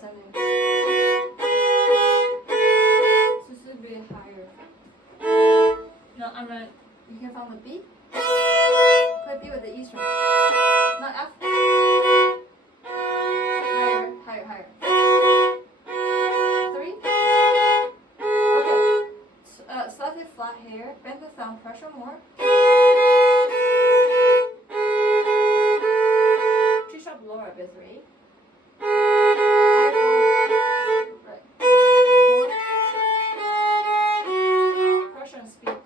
something. This should be higher. No, I'm not. You can find the B. Play B with the E string. Not F. Higher, higher, higher. 3. Okay. Slightly flat here. Bend the thumb. Pressure more. G sharp lower a bit. 3. Pressure and speed.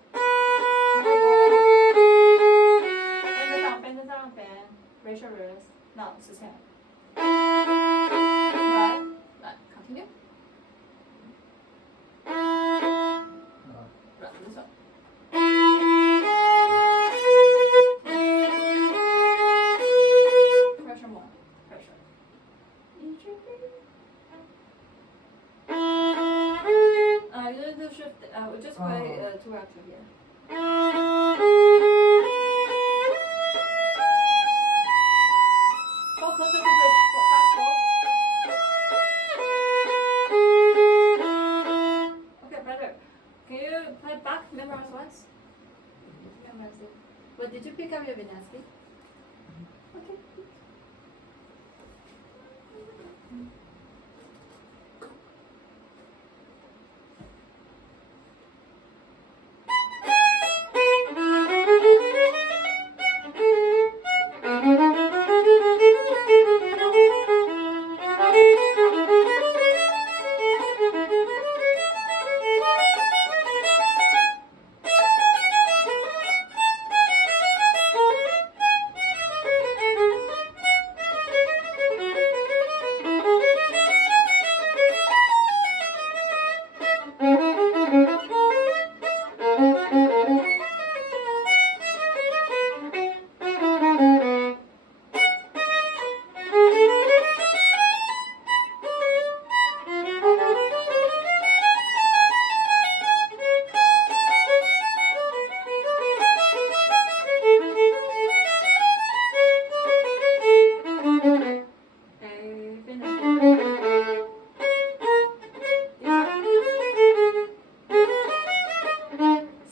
Bend it down, bend. Raise your wrist. Now, sustain. Right. Continue. Right, this one. Pressure more. Pressure. You need to shift. We just play 2 after here. Go closer to bridge. Fast go. Okay, brother. Can you play back? Memorize once? Memorize it. But did you pick up your Wieniawski? Okay.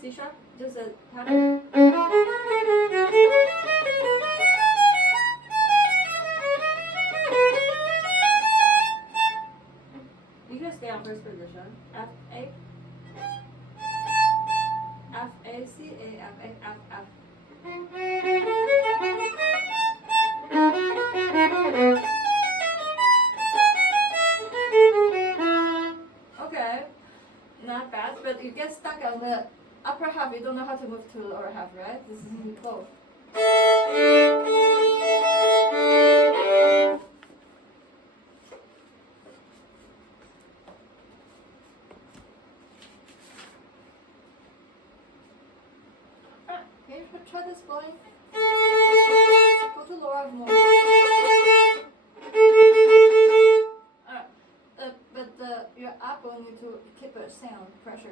C sharp, just a pattern. You can stay on first position. F A F A C A F A F F. Okay, not bad, but you get stuck on the upper half. You don't know how to move to the lower half, right? This is close. Can you try this blowing? Go to lower more. But your elbow need to keep a sound pressure.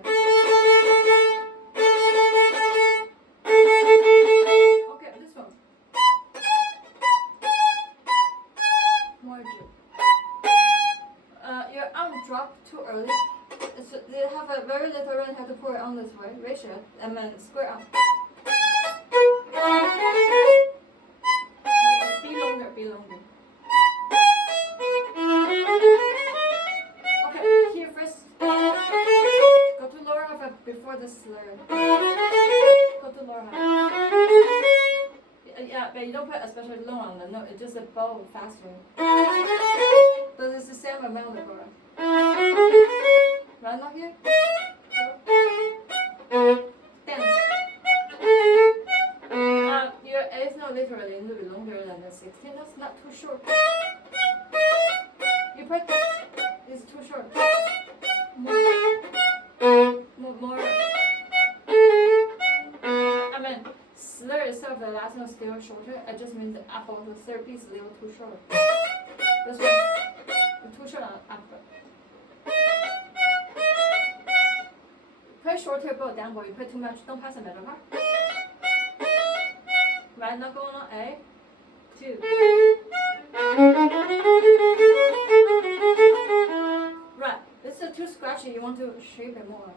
Okay, this one. More jig. Your arm drop too early. They have a very little run. Have to pull it on this way. Ratio and then square arm. Be longer. Be longer. Before the slur. Go to lower half. Yeah, but you don't put especially low on the note. It's just a bow faster. But it's the same amount of bar. Right now here. Dance. Your eighth note literally need to be longer than the 16th. That's not too short. You put it's too short. More. I mean, slur itself, the last note still shorter. It just means the upper, the third piece is a little too short. This one, too short on upper. Play shorter bow, down bow. You play too much, don't pass the middle part. Right now going on A, 2. too scratchy, you want to shape it more.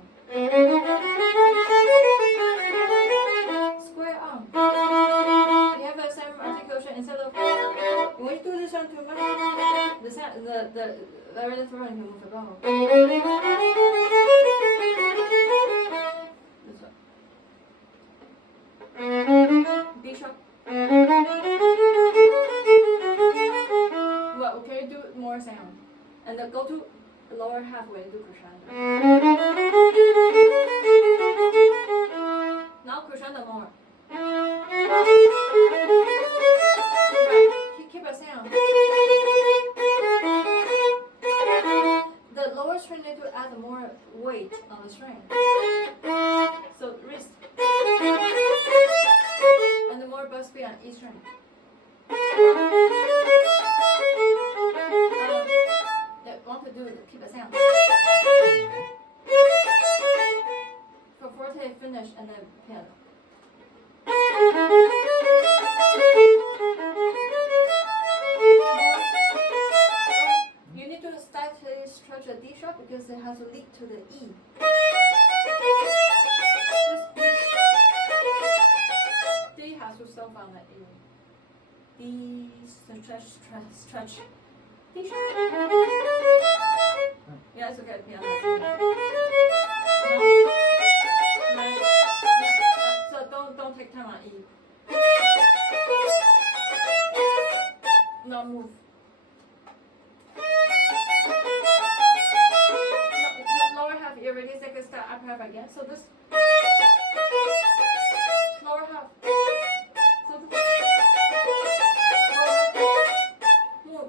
Square arm. You have the same articulation instead of when you do this one too much, the very little one you move the bow. This one. B sharp. Well, can you do more sound? And then go to lower halfway, do crescendo. Now crescendo more. Right, keep a sound. The lower string need to add more weight on the string. So wrist. And the more buzz beat on each string. Want to do keep a sound. For forte finish and then piano. You need to slightly stretch the D sharp because it has to lead to the E. D has to stop on the E. D stretch. D sharp. Yeah, it's okay. Yeah. So don't take time on E. Now move. Lower half. You already take a step upper half again. So this lower half. So this,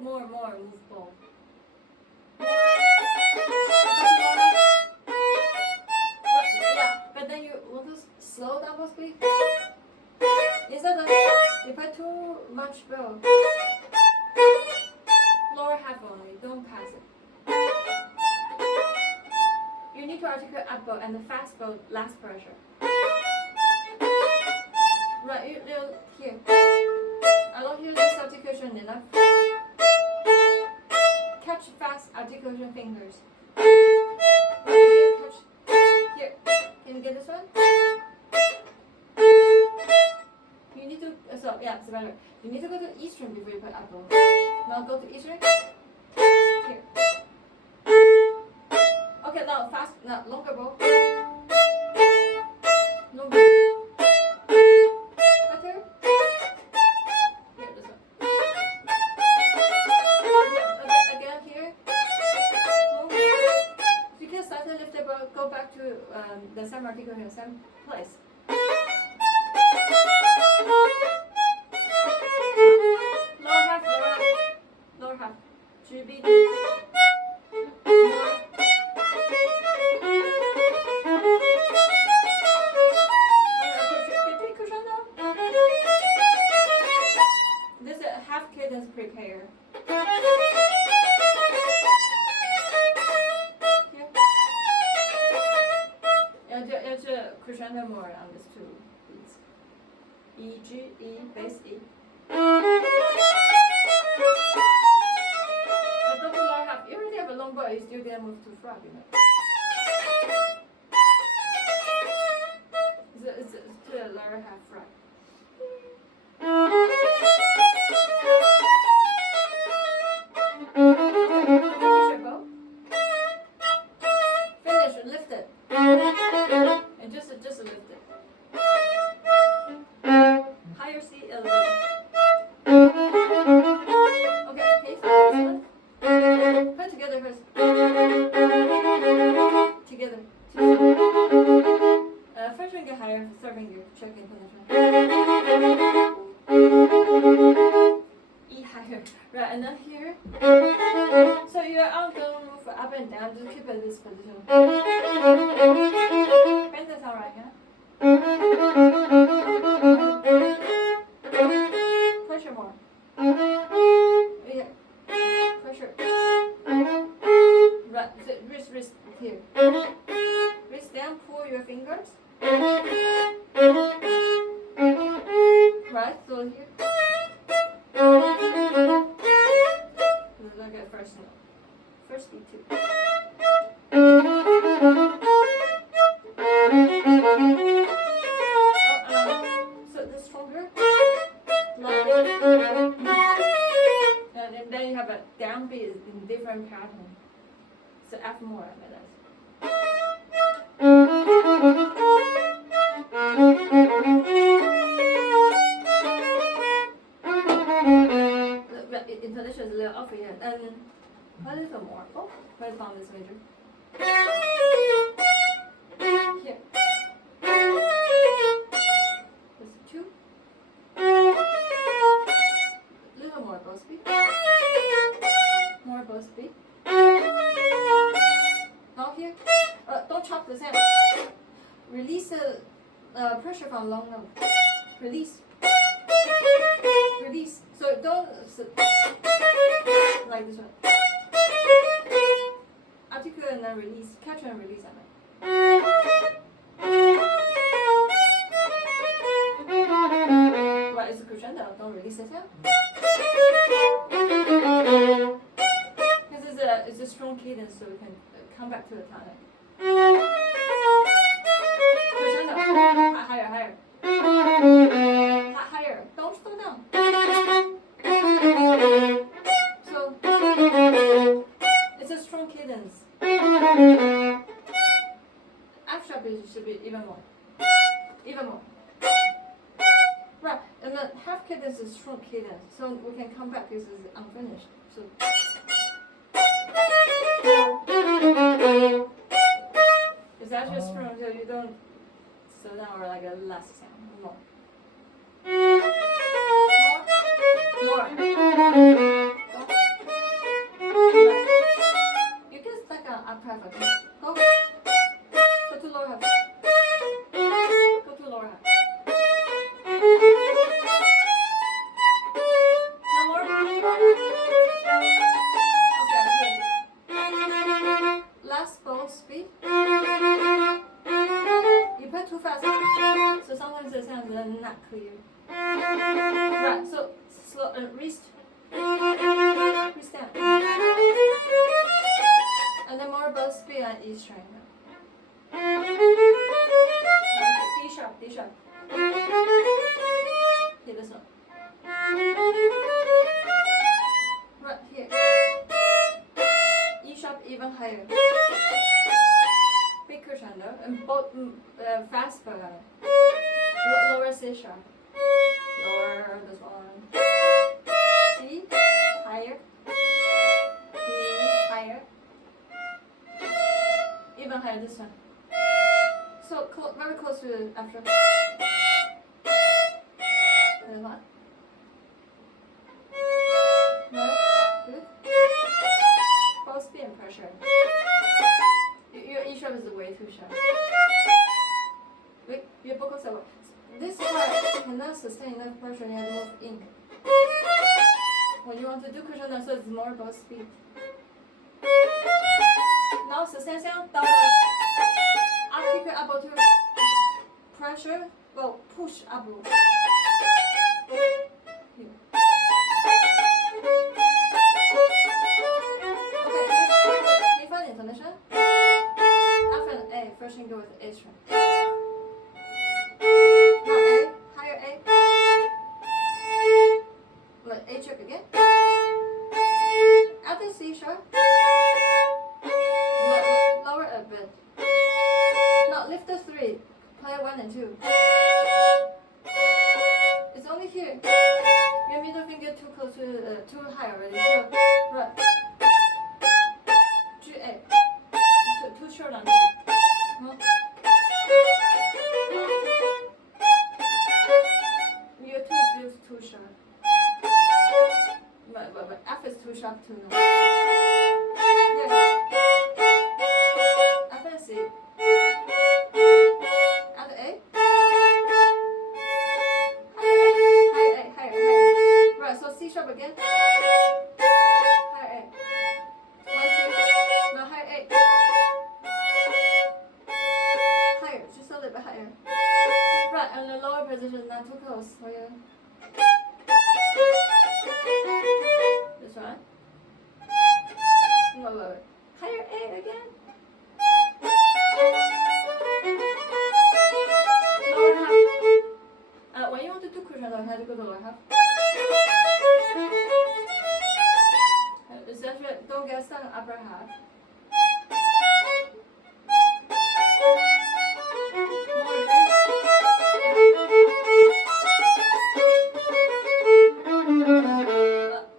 more move both. But then you want to slow down the speed. Instead of you put too much bow. Lower half only, don't pass it. You need to articulate up bow and the fast bow last pressure. Right, you here. I don't hear this articulation enough. Catch fast articulation fingers. Catch here. Can you get this one? You need to it's better. You need to go to E string before you put up bow. Now go to E string. Here. Okay, now fast, now longer bow. Longer. Better. Here, this one. Again here. Move. You can slightly lift the bow, go back to the same articulation, same place. Lower half. G, B, D. This is a half cadence prepare. It's a crescendo more on this two beats. E, G, E, bass E. You already have a long bow, you still didn't move too far, you know. It's to the lower half front. Finish your bow. Finish, lift it. And just lift it. Higher C, elevate. Okay, pace this one. Put together first. Together. First finger higher, third finger. Check intonation. E higher. Right, and then here. So your arm don't move up and down, just keep it in this position. Bend this alright, yeah? Pressure more. Yeah. Pressure. Right, wrist here. Wrist down, pull your fingers. Right, so here. Look at first note. First beat two. different pattern. So F more like that. The intonation is a little off here, and a little more. Oh, right from this major. Here. That's 2. Little more bow speed. More bow speed. Now here. Don't chop the sound. Release the pressure from long note. Release. Release. So don't like this one. Articulate and then release. Catch and release. Right, it's a crescendo. Don't release the sound. It's a strong cadence, so we can come back to the tonic. Crescendo. Higher, higher. Higher. Don't slow down. So it's a strong cadence. F sharp should be even more. Even more. Right, and then half cadence is strong cadence, so we can come back because it's unfinished. So it's actually strong, so you don't slow down or like a less sound. More. More. You can stack on up half again. Go. Go to lower half. Go to lower half. No more. Okay, here. Last bow speed. You play too fast, so sometimes the sounds are not clear. Right, so slow, wrist down, and then more bow speed on E string. D sharp, D sharp. Here, this one. Right here. E sharp even higher. Big crescendo and both fast bow. Lower C sharp. Lower this one. C higher. D higher. Even higher this one. So very close to after. This one. Right. Good. Both speed and pressure. Your E sharp is way too sharp. Wait, your vocal solo. This part cannot sustain enough pressure, you have to move in. When you want to do crescendo, so it's more about speed. Now sustain sound, down. Articulate up to pressure, well, push up. Here. Okay, different intonation. F and A, first you go with A string. Now A, higher A. Like A check again. After C sharp. Lower a bit. Now lift the 3. Play 1 and 2. It's only here. Your middle finger too close to too high already. So right. G A. Too short on D. Huh? Your 2 is still too sharp. But F is too sharp too. No. Yeah. F and C. Add A. Higher A. Right, so C sharp again. Higher A. 1, 2. Now higher A. Higher, just a little bit higher. Right, and the lower position not too close for you. This one. No lower. Higher A again. Lower half. When you want to do crescendo, you have to go to lower half. It's actually, don't get stuck upper half.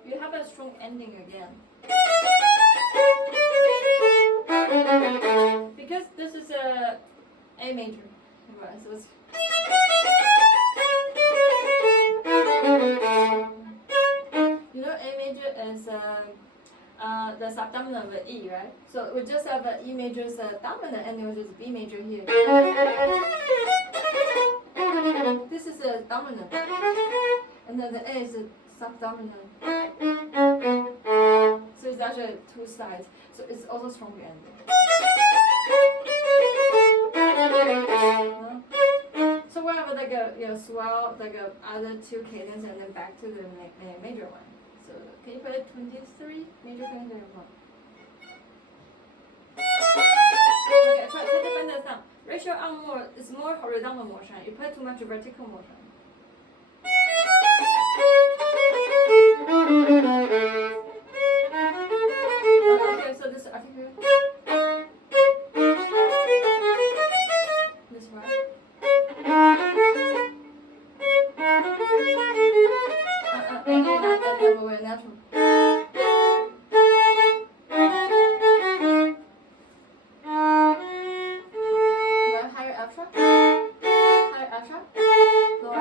You have a strong ending again. Because this is a A major. Right, so it's you know A major is the subdominant of E, right? So we just have E major as a dominant and then just B major here. This is a dominant. And then the A is a subdominant. So it's actually two sides. So it's also stronger ending. So we have like a swell, like other two cadence and then back to the major one. So can you play 23 major 23 one? Okay, try to bend this down. Ratio on more is more horizontal motion. You play too much vertical motion. Okay, so this I think this one. Natural. Higher extra. Higher extra. Lower.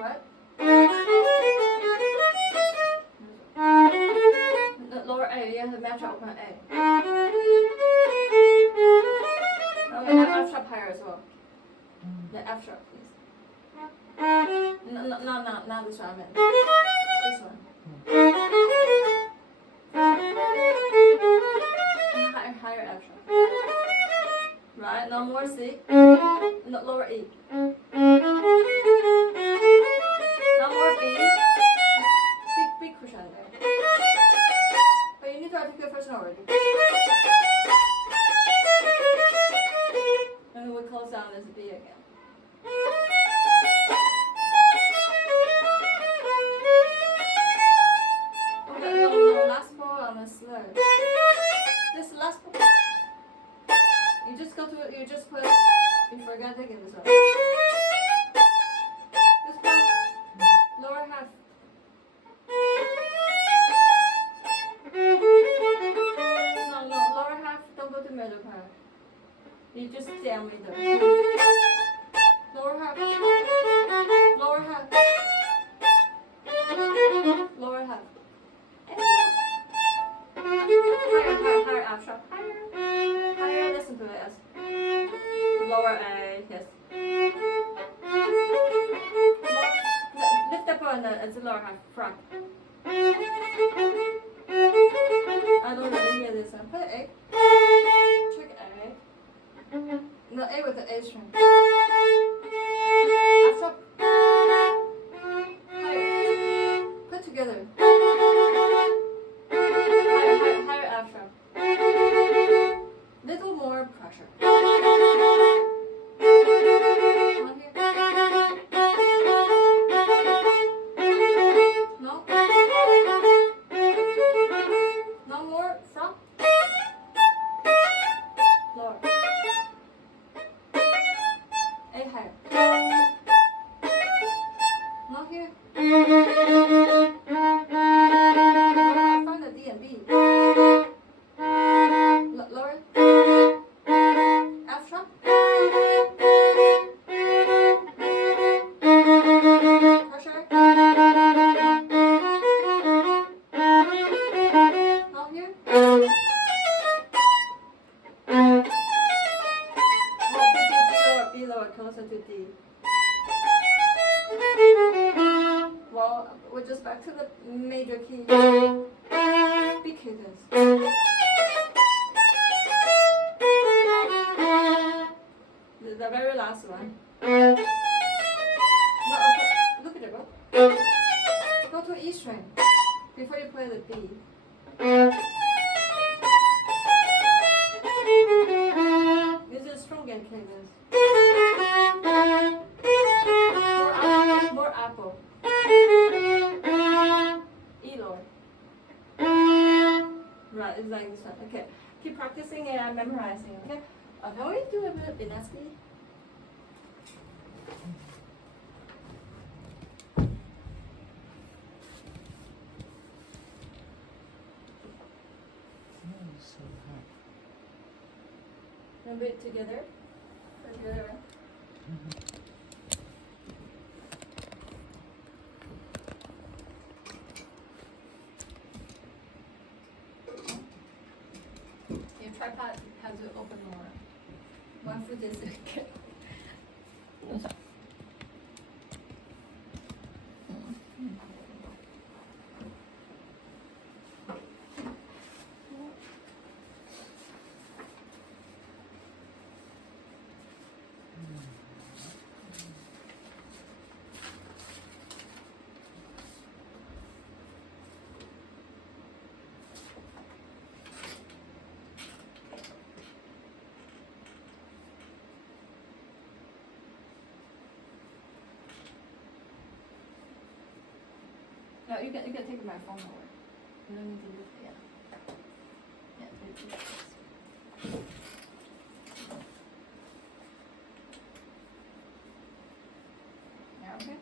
What? Lower A. You have to match open A. Okay, F sharp higher as well. The F sharp, please. No, not this one. I meant this one. Higher F sharp. Right. No more C. No, lower E. No more B. Big cushion there. But you need to articulate first note already. And we close down this B again. Okay, no, last ball on the slur. This last ball. You just put, you forgot to get this one. This part, lower half. No, lower half, don't go to middle part. You just down middle. Lower half. Lower half. Lower half. Higher F sharp. Higher, listen to it as lower A, yes. Lift up on the lower half, front. I don't really hear this one. Put A. Check A. No, A with the A string. F sharp. Higher. Put together. Higher F sharp. Little more pressure. No? No more front. Lower. A higher. Not here. Find the D and B. Lower. F sharp. Pressure. Not here. B lower, closer to D. Well, we're just back to the major key. B cadence. The very last one. No, okay. Look at it, bro. Go to E string before you play the B. This is strong and cadence. More apple. E lower. Right, it's like this one. Okay. Keep practicing and memorizing, okay? Can we do a bit of Inaski? So hot. A bit together. Together. Your tripod has to open more. One foot is okay. No, you can take my phone over. You don't need to use it. Yeah. Yeah, do this. Yeah, okay.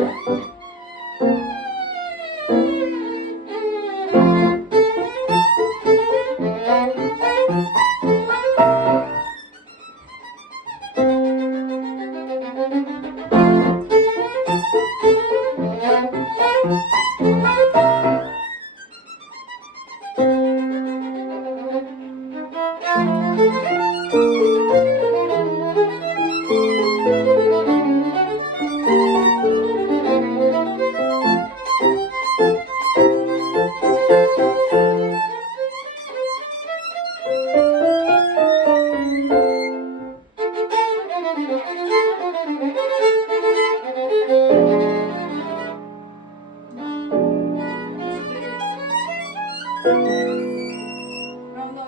No,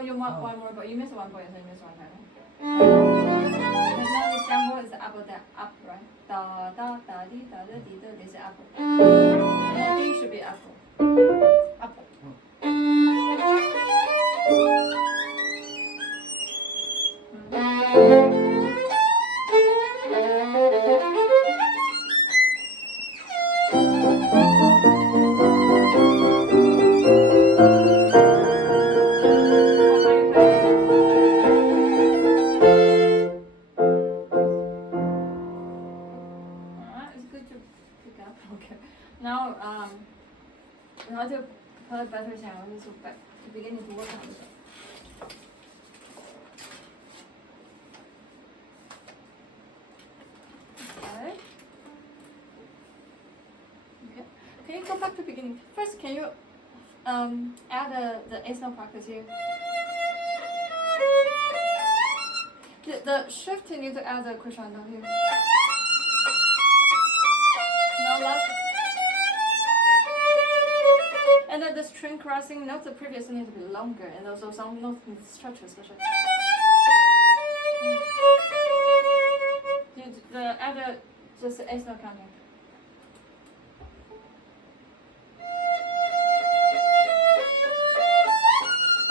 you want one more, but you missed one point, so you missed one time. And now this jumbo is the up, right? Da da da di da da di da. This is apple. And D should be apple. Apple. Okay. Now, in order to put a better sound, we need to begin to work on it. Okay. Okay. Can you go back to beginning? First, can you add the ace note practice here? The shift you need to add the crescendo here. Now last. And then the string crossing notes, the previous need to be longer, and also some notes need to stretch especially. The other just ace note counting.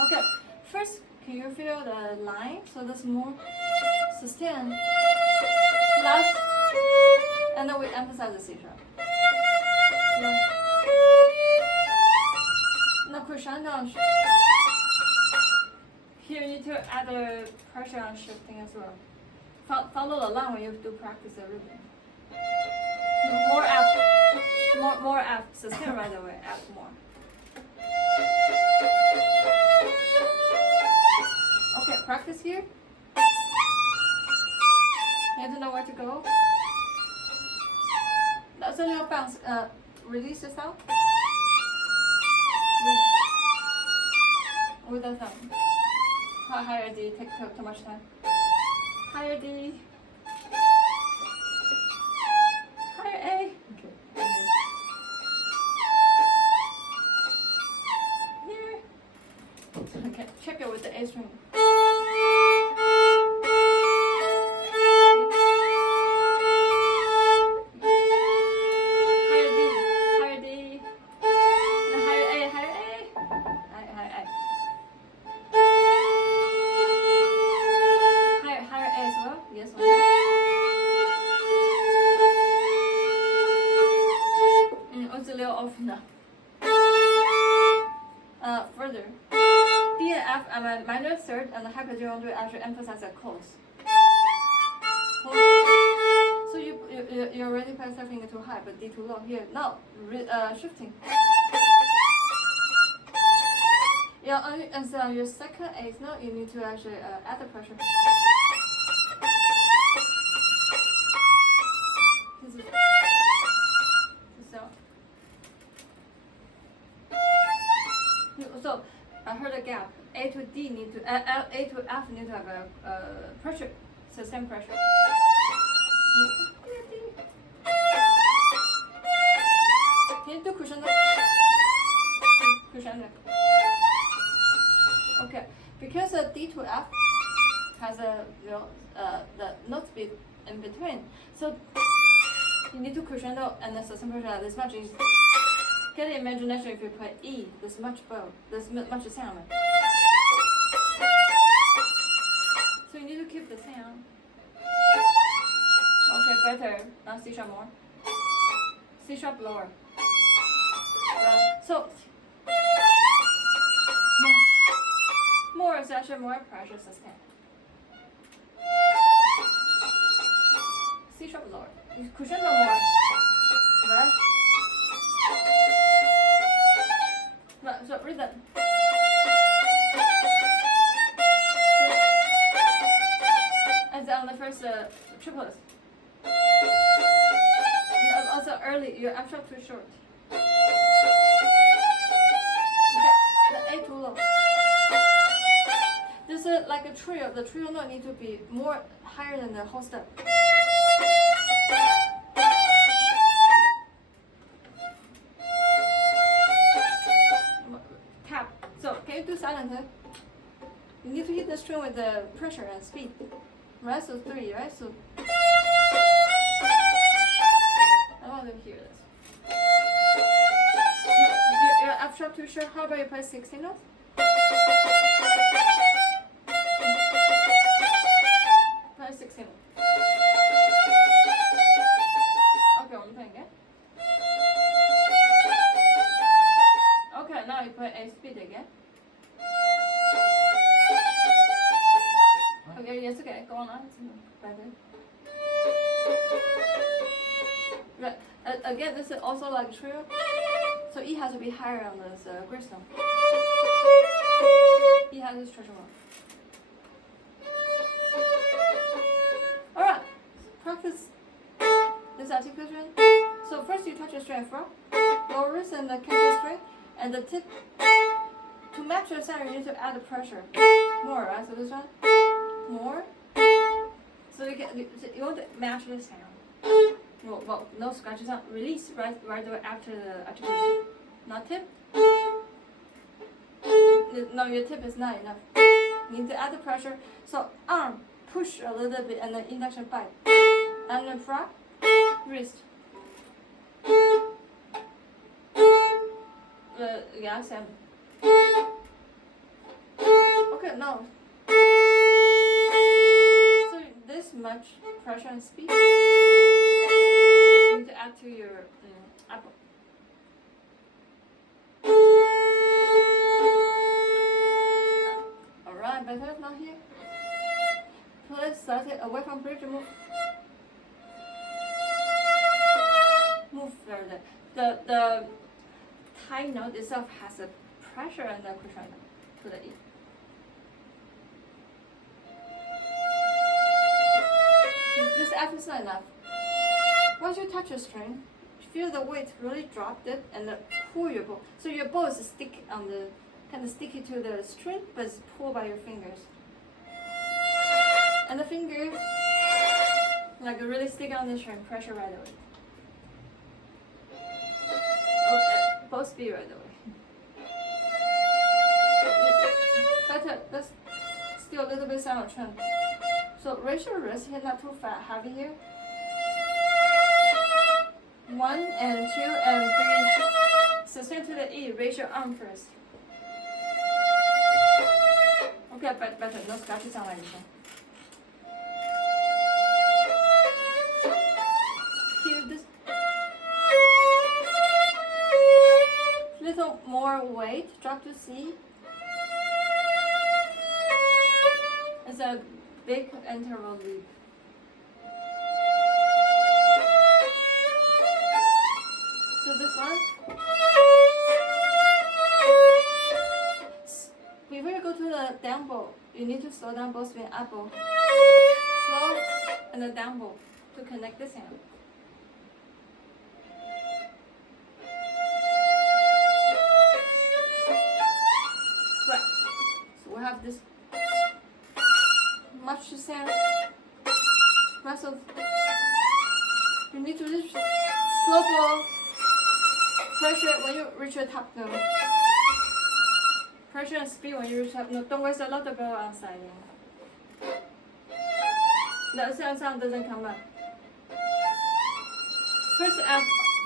Okay, first can you feel the line? So that's more sustain. Last, and then we emphasize the C sharp. Yeah. Now crescendo. Here you need to add a pressure on shifting as well. Follow the line when you do practice the rhythm. More F, more F. Sustain right away. F more. Okay, practice here. You have to know where to go. So you bounce. Release yourself with the thumb. Higher D. Take too much time. Higher D. Higher A. Okay. Here. Okay. Check it with the A string. Further, D and F are a minor third, and the hypergeron will actually emphasize a close. So you already press your finger too high, but D too low. Here now, shifting. Yeah, and so on your second eighth note, you need to actually add the pressure. So I heard a gap. A to D need to A to F need to have a pressure, sustained pressure. Can you do crescendo? Crescendo. Okay, because D to F has a the notes in between, so you need to crescendo and the sustained pressure this much easier. Get the imagination if you play E, there's much bow, there's much sound. So you need to keep the sound. Okay, better. Now C sharp more. C sharp lower. So more is actually more pressure sustained. C sharp lower. You cushion no more. Right? Right, so rhythm. And on the first triplets. Also early, your F sharp too short. Okay, the A too low. This is like a trio. The trio note need to be more higher than the whole step. Tap. So can you do silent? You need to hit the string with the pressure and speed. Right? So 3, right? So I want to hear this. Your F sharp too short. How about you play 16 notes? Play 16. Okay, I'm playing again. Okay, now you play A speed again. Okay, yes, okay, go on. It's better. Right. Again, this is also like a trio. So E has to be higher on this Gristle. E has this treasure mark. Alright, practice this articulation. So first you touch the string from lower wrist and the catch the string and the tip. To match the sound, you need to add the pressure. More, right? So this one. More. So you want to match the sound. Well, no scratches on. Release right away after the articulation. Not tip. No, your tip is not enough. You need to add the pressure. So arm, push a little bit, and then induction bite. And then front, wrist. Yeah, same. Okay, no. So this much pressure and speed. You need to add to your apple. Alright, better now here. Please start it away from bridge. Move further. The high note itself has a pressure and the cushion to the E. This F is not enough. Once you touch the string, feel the weight really drop it and pull your bow. So your bow is stick on the kind of sticky to the string, but it's pulled by your fingers. And the finger like really stick on the string, pressure right away. Okay, both speed right away. Better, let's still a little bit sound trend. So raise your wrist here, not too fat, heavy here. 1 and 2 and 3. Sustain to the E, raise your arm first. Okay, better, no scratches on anything. Here, this little more weight, drop to C. It's a big interval leap. So this one. Before you go to the down bow, you need to slow down both with up bow. Slow and the down bow to connect this hand. Right. So we have this much sound. Right, so you need to reach slow bow. Pressure when you reach your top note. Pressure and speed when you reach top note. Don't waste a lot of bow on sliding. The sound doesn't come up.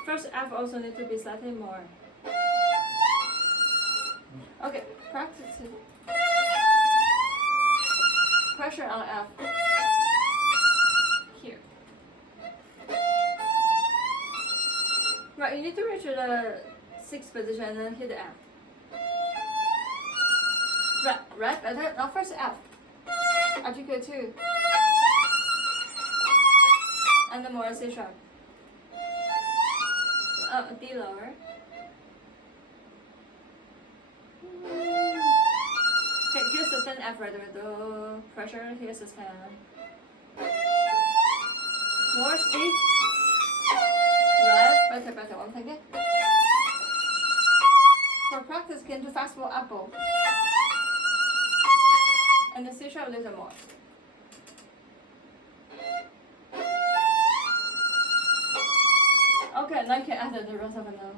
First F also need to be slightly more. Okay, practice it. Pressure on F. Here. Right, you need to reach the 6th position and then hit the F. Right, better. Now first F. Articulate 2. And then more C sharp. D lower. Okay, here sustain F right with the pressure, here sustain. More speed. Right, better. One thing. For practice, can do fastball apple. And the C sharp a little more. Okay, now you can add the rest of it now.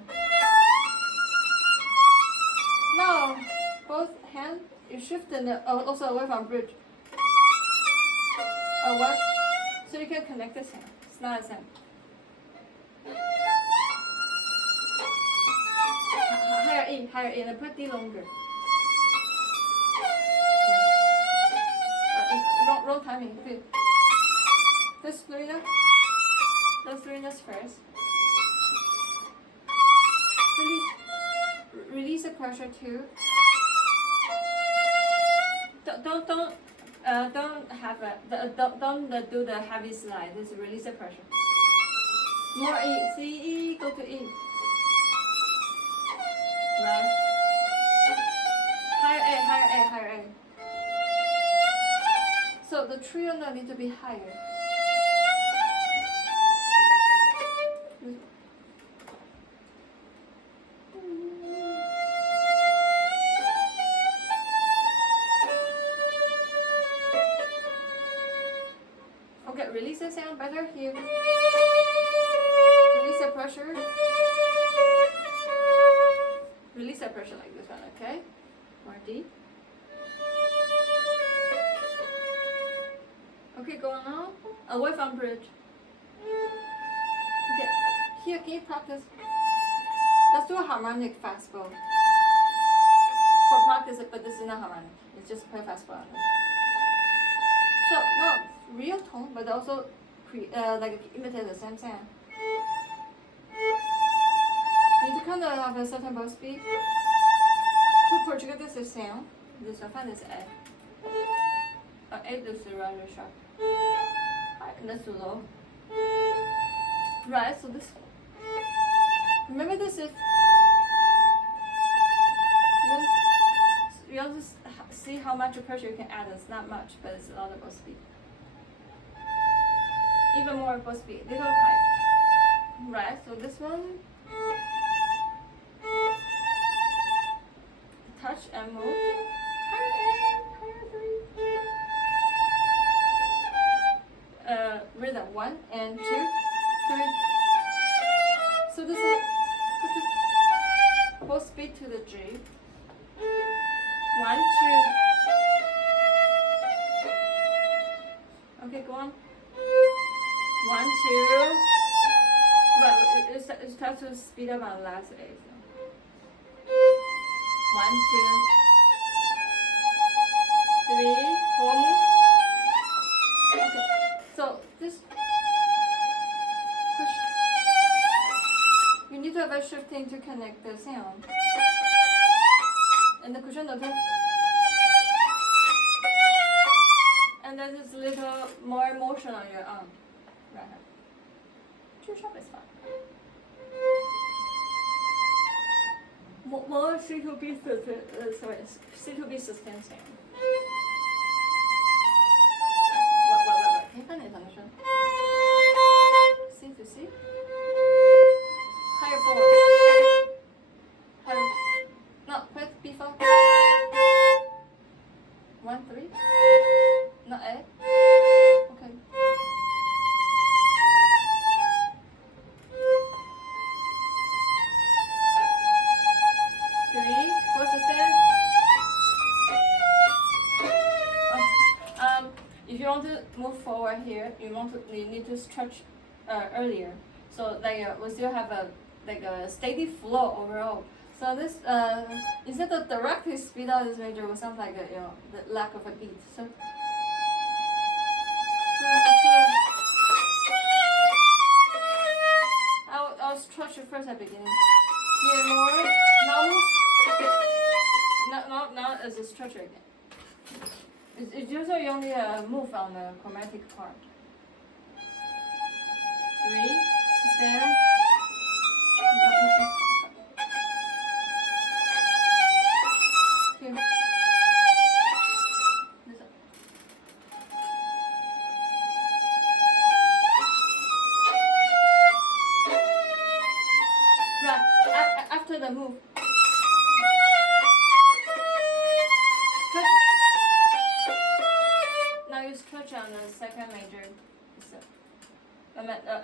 Now, both hands, you shift also away from bridge. Away, so you can connect this hand. It's not the same. Higher E, and put D longer. Wrong timing. This 3 notes. Those 3 notes first. Release the pressure too. Don't have don't do the heavy slide. Just release the pressure. More E, C E, go to E. Right. Higher A. So the trio note need to be higher. Okay, release the sound better here. Release the pressure. Release the pressure like this one, okay? More D. Okay, go on. Away from bridge. Okay, here, can you practice? Let's do a harmonic fastball. For practice, but this is not harmonic. It's just play fastball. So now, real tone, but also like imitate the same sound. You need to kind of have a certain bow speed to project this sound. This one is A. A is rather sharp. And that's too low. Right, so this. Remember this if you want to see how much pressure you can add. It's not much, but it's a lot of bow speed. Even more bow speed, little high. Right, so this one. Touch and move. Rhythm 1 and 2, 3. So this is both speed to the G. 1, 2. Okay, go on. 1, 2. But it starts to speed up on the last A. So. 1, 2, 3, 4 move. Okay, so this push. You need to have a shifting to connect the sound. And the cushion note. And then there's a little more motion on your arm. Right. Too sharp is fine. More C2B sustain sound. Wait. Can you find the intonation? C to C. Higher 4. Higher. No, press B4. 1, 3. No, A. Okay. If you want to move forward here, you need to stretch earlier, so that we still have a steady flow overall. So this instead of directly speed out this measure will sound like the lack of a beat. So I'll stretch first at beginning. Here more. Now move. Now it's a stretcher again. It's usually only a move on the chromatic part. 3, stand. Here. This up. Right. After the move. Stretch. Now you stretch on the second major. A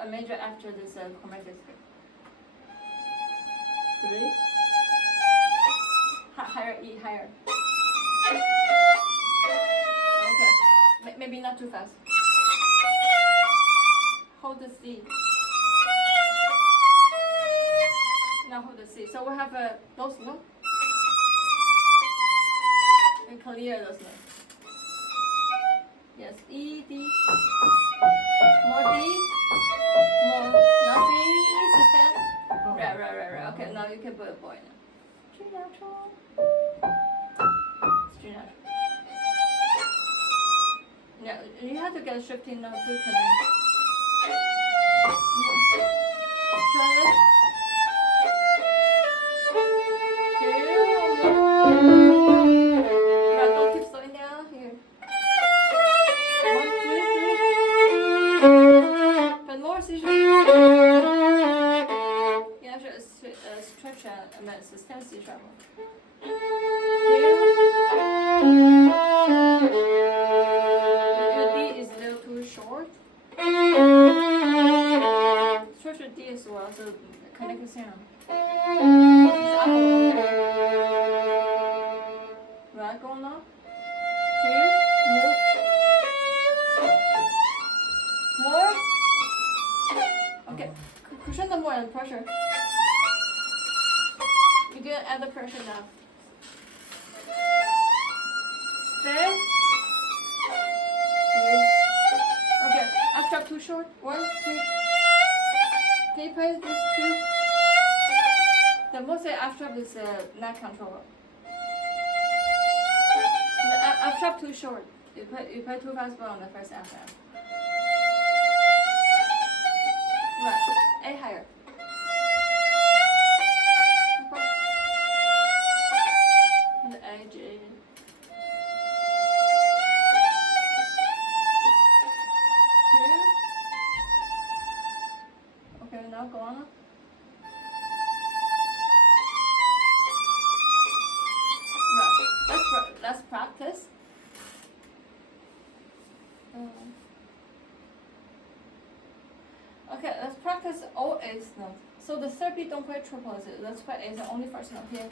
major after this chromatic scale. 3. Higher E, higher. Okay. Maybe not too fast. Hold the C. Now hold the C. So we have those notes. We clear those notes. Yes, E, D. More D. More. Now C, sustain. Right. Okay, now you can put a boy now. G natural. It's G natural. Yeah, you have to get a shifting note to connect. Try it. Right, don't keep slowing down here. 1, 2, 3. But more C sharp. Yeah, stretch and sustain C sharp. Here. Your D is a little too short. Stretch your D as well, so connect the sound. Right, go now. 2, move. More. Okay, cushion the more and pressure. You can add the pressure now. Stay. 2. Okay, F sharp too short. 1, 2. Can you play this 2? The most F sharp is neck controller. The F sharp too short. You play too fast on the first F sharp. Right. A higher. The A, G. 2. Okay, now go on. Right. Let's practice. Okay, let's practice all A's notes. So the third beat don't play triples. Let's play A's the only first note here.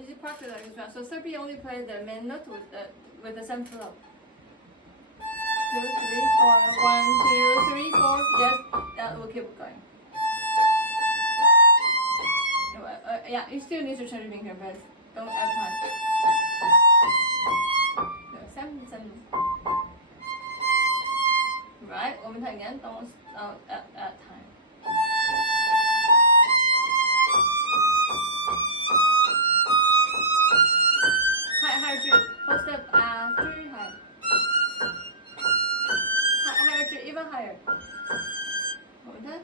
Easy practice like this one. So third beat only play the main note with the same flow. 2, 3, 4. 1, 2, 3, 4. Yes, that will keep going. Yeah, you still need to change your finger, but don't add time. No, 7. Right, one more time again. Don't add time. Higher G. Whole step after higher. Higher G, even higher. One more time.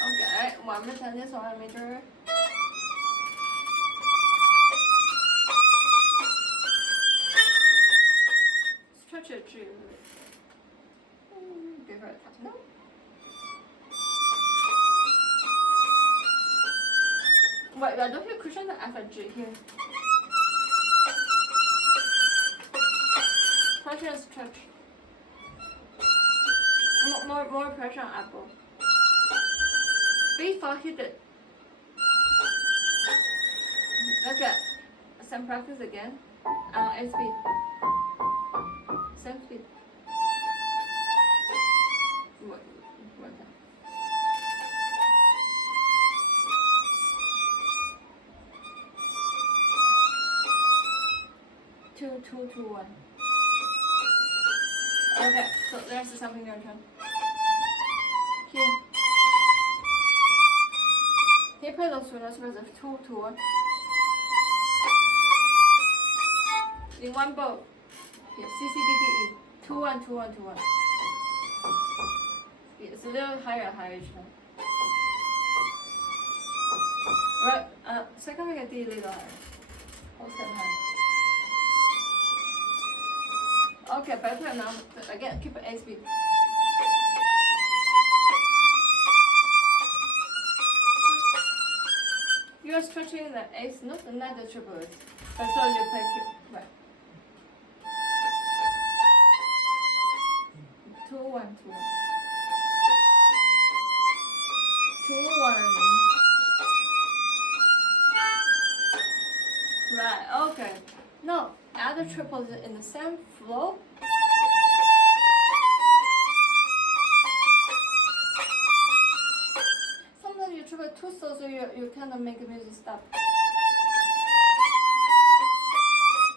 Okay, one more time. This one major. Stretch it to give her a tap. No. Wait, don't you cushion the F and G here? Pressure and stretch. More pressure on apple. B5 hit it. Okay, same practice again. 8 speed. Same speed. One time. Two, 1. Okay, so there's something your turn. Here. Can you play those two notes with the 2, 2, 1? In one bow. Here, C, C, D, D, E. 2, 1, 2, 1, 2, 1. It's a little higher each time. Right, second make a D a little higher. Hold step high. Okay, better now. Again, keep A speed. You are stretching the eighth note and not the triplets. That's all you play. Right. 2, 1, 2, 1. 2, 1. Right, okay. No, add the triplets in the same flow. Sometimes you triple too slow, so you kind of make the music stop.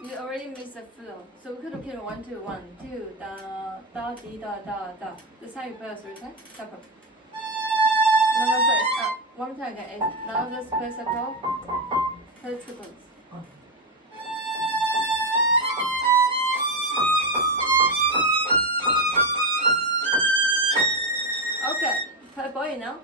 You already missed the flow. So we could have killed 1, 2, 1, 2, da, da, dee, da, da, da. This time you play 3 times. Separate. No, sorry. One time again. Now let's play separate. Play triplets. Okay, play boy now.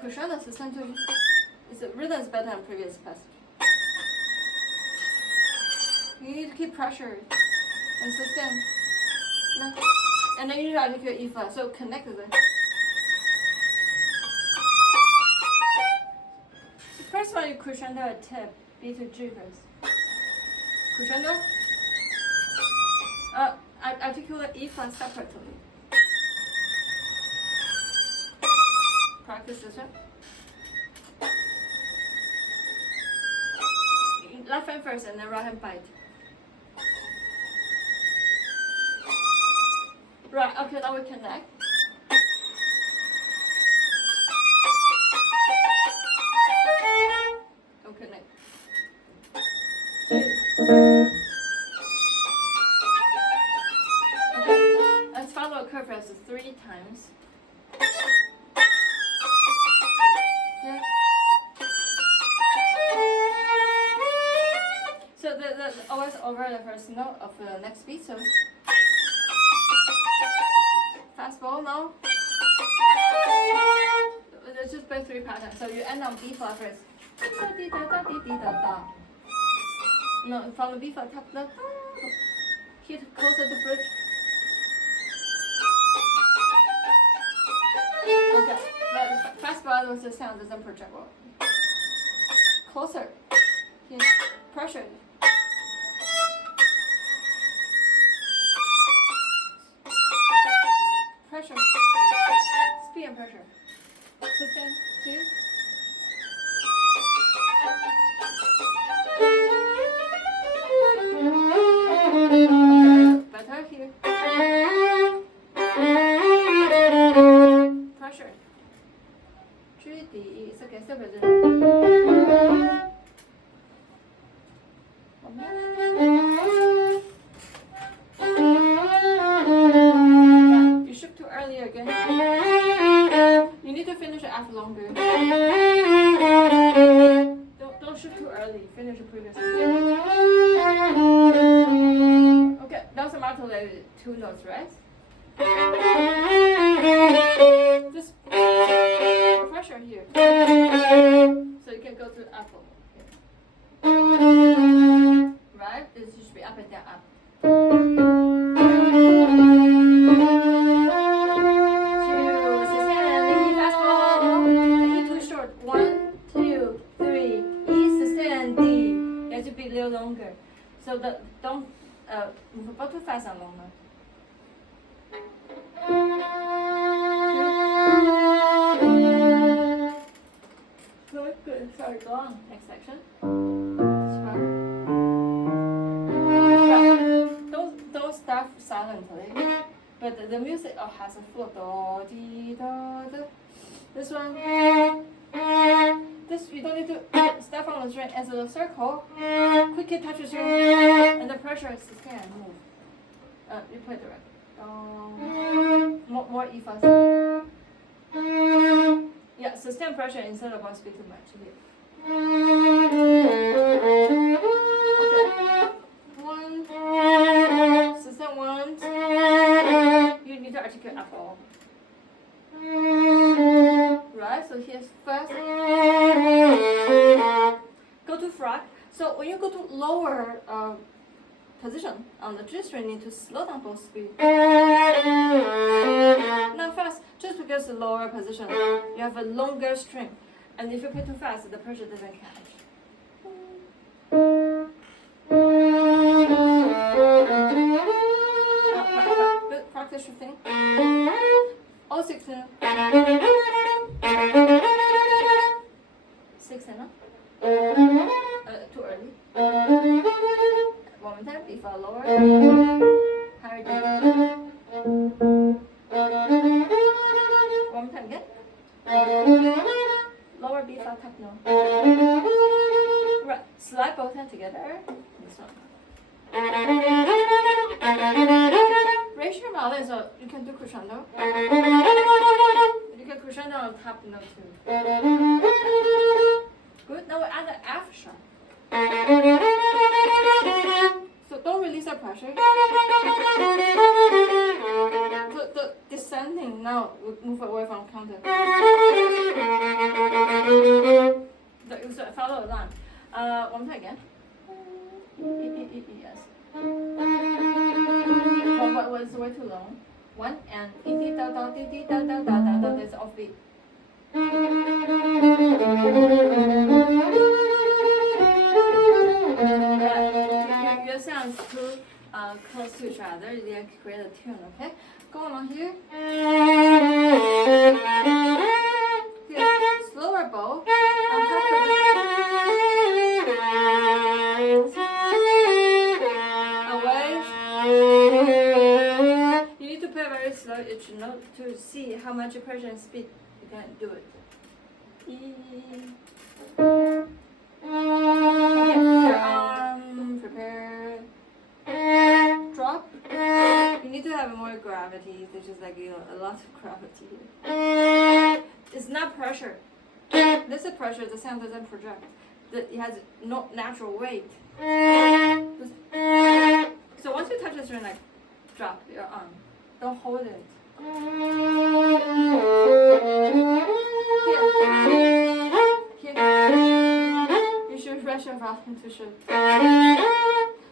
Crescendo system too. The rhythm is better than previous passage. You need to keep pressure and sustain. No. And then you need to articulate E flat, so connect with it. So first one you crescendo a tip, B to G first. Crescendo. Articulate E flat separately. Practice this one. Left hand first and then right hand bite. Right, okay, now we connect. Go connect. 2. Okay, let's follow a curve as 3 times. Yeah. So the always over the first note of the next beat, so fast bow now. Let's just play 3 patterns. So you end on B flat first. No, from the B flat top, no. Hit closer to bridge. Okay, but fast bow was the sound doesn't project well. Closer. Here. Pressure. Pressure. Speed and pressure. Sustain. 2. Okay, better here. Pressure. 3 D. It's okay, still better. You shook too early again. You need to finish it after longer. Don't shook too early. Finish the previous. Okay, that's a martelé 2 notes, right? Just pressure here. So you can go to apple. Right? This should be up and down, up. 2, sustain, E fast bow. E too short. 1, 2, 3. E sustain, D. You have to be a little longer. So don't move about too fast and longer. Good. Sorry, go on. Next section. Don't start silently, but the music has a flow. Do, di, da, da. This one, this you don't need to step on the string as a circle. Quickly touch the string, and the pressure is the same. Move. You play the right. More E fast. Yeah, sustain pressure instead of one speed too much here. Okay. One. Sustain one. You need to articulate up all. Right, so here's first. Go to frog. So when you go to lower position on the G string, you need to slow down both speed. Not fast, just because the lower position, you have a longer string. And if you play too fast, the pressure doesn't catch. Practice your thing. All 16. 16, no? Too early. One more time, B flat lower. Higher D. One more time again. Lower B flat top no. Right, slide both hands together. This one. Raise your violin so you can do crescendo. You can crescendo on top note too. Good. Now we add the F sharp. So don't release the pressure. The descending now we move away from counter. So follow the line. One more time again. Yes. What was way too long? One and da da da da da da da da. That's offbeat. Your sounds too close to each other. You create a tune. Okay. Go along here. Here, slower bow. On top of slow each note to see how much pressure and speed you can do it. Okay, your arm, prepare, drop. You need to have more gravity, which is like a lot of gravity. It's not pressure. This is pressure, the sound doesn't project. It has no natural weight. So once you touch the string, like drop your arm. Don't hold it. Here. You should rush your violin to shoot.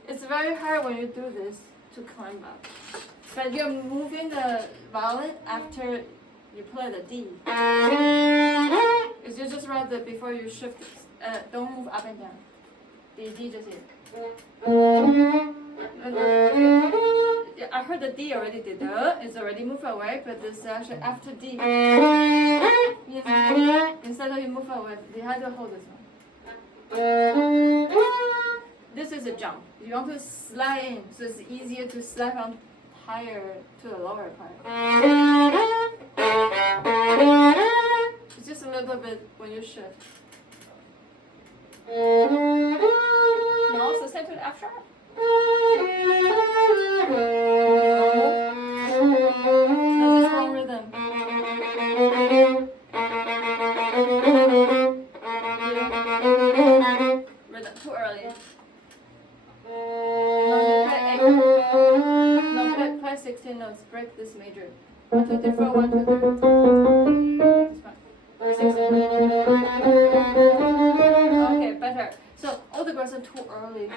It's very hard when you do this to climb up. But you're moving the violin after you play the D. It's just right there before you shift it. Don't move up and down. The D just here. I heard the D already did that. It's already moved away, but this actually after D. Yes. Instead of you move away, you have to hold this one. This is a jump. You want to slide in, so it's easier to slide from higher to the lower part. It's just a little bit when you shift. No, so same to the F sharp. That's the wrong rhythm. Rhythm too early. No, play 16 notes. Break this major. 1, 2, 3, 4, 1, 2, 3. Okay, better. So all the girls are too early.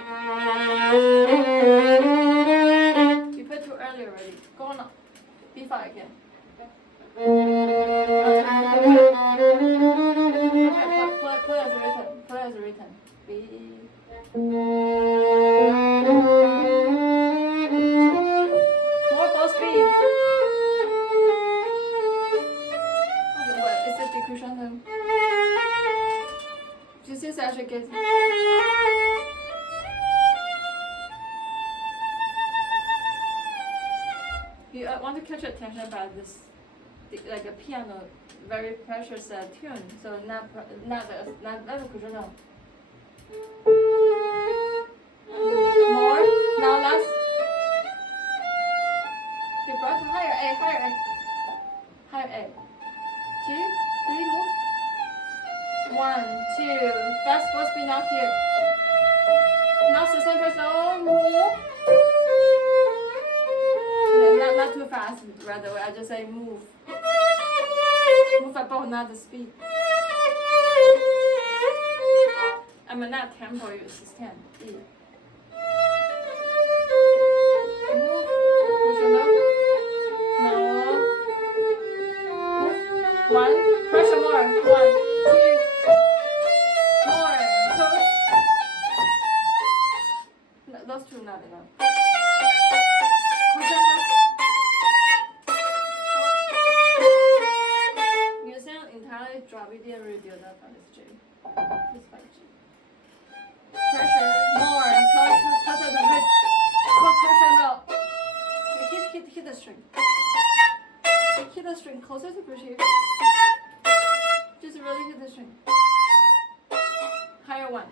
You played too early already. Go on up. B5 again. Play as a written. Play as a written. B. More boss speed. What is it? Decrescendo. Just use actually get. want to catch your attention by this, like a piano, very precious tune. So not the crescendo. More. Now last. Vibrato higher A, higher A, higher A. 2, 3, move. 1, 2. Fast full speed now here. Now sustain first. No, move. Not too fast. Rather, I just say move. Move above, not the speed. I mean not tempo. You sustain. E. Move. Push it up. No. Move. 1. Pressure more. 1, 2. More. Push. No, those two not enough. Push it up. You sound entirely drop. You didn't really build up on this G. This 5G. Pressure more. Closer to the wrist. Crescendo. Hit the string. Hit the string closer to push here. Just really hit the string. Higher 1.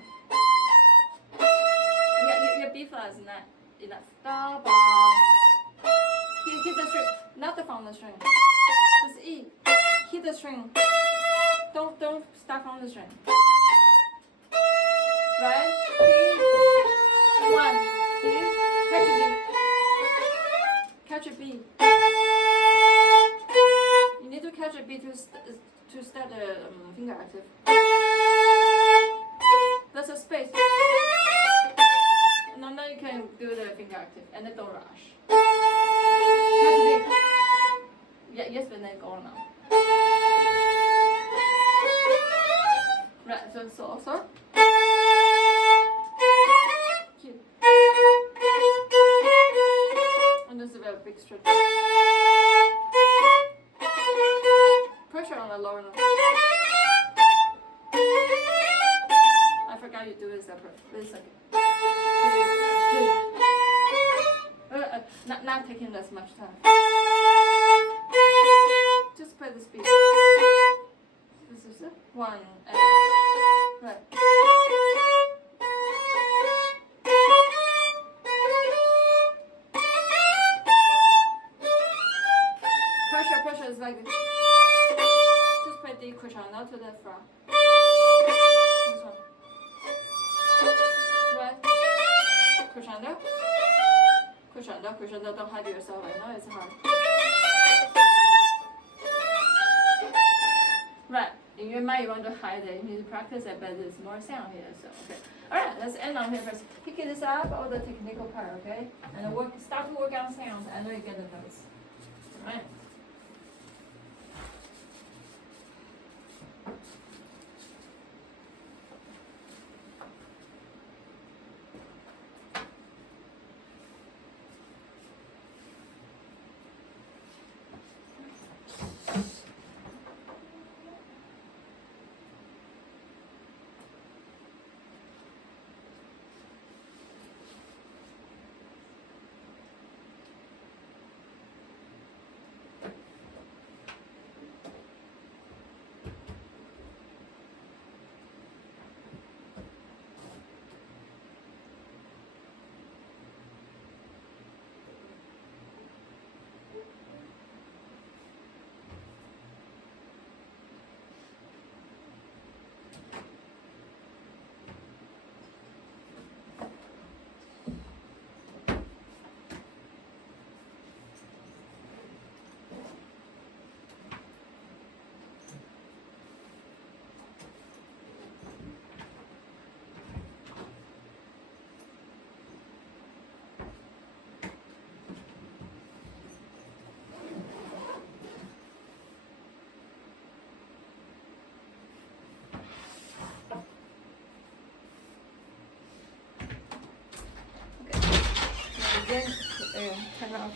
Your B flat is not enough. Double. Hit the string, not the from the string. Just E. Hit the string. Don't start from the string. Right? D. 1, 2. Catch a B. Catch a B. You need to catch a B to start the finger active. There's a space. Now you can do the finger active and then don't rush. Catch a B. Yeah, yes, but then go on now. Right, so also. Cute. And this is a very big stretch. Pressure on the lower note. I forgot you do it separate. Wait a second. Not taking as much time. Just play the speed. This is it. 1 and right. Pressure is like this. Just play D crescendo to the front. This one. Right. Crescendo. Crescendo. Don't hide yourself. I know it's hard. Right. In your mind, you want to hide it. You need to practice it, but there's more sound here. So okay. All right. Let's end on here first. Picking this up, all the technical part, okay? And start to work on sounds. I know you get the notes. All right. Again, turn off.